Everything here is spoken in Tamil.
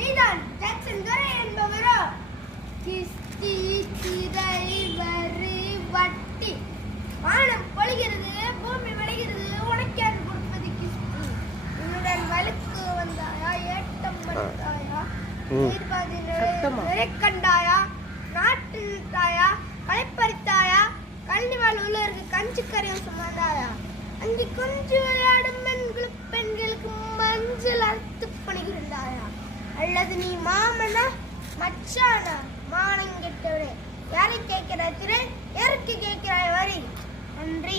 நீதான் ஜாக்சன் துரை என்பவரோ? கிஸ்தி திரை வரி வட்டி வானம் பொழிகிறது, பூமி விளைகிறது, உனக்கு யார் கொடுப்பது கிஸ்தி? உன்னுடன் வழுக்கு வந்தாயா, ஏட்டம் வந்தாயா, கண்டாயா, நாட்டு நிறுத்தாயா, களைப்பறித்தாயா, கல்விவாழ் உள்ளவருக்கு கஞ்சி கரையும் சுமந்தாயா? அங்கே கொஞ்சம் விளையாடும் பெண்களுக்கு மஞ்சள் அறுத்து பணிகிறாயா? அல்லது நீ மாமனா மச்சானா? மானம் கெட்டவரே, யாரை கேட்கிறாய் திரை, யாருக்கு கேட்கிறாய் வரி? நன்றி.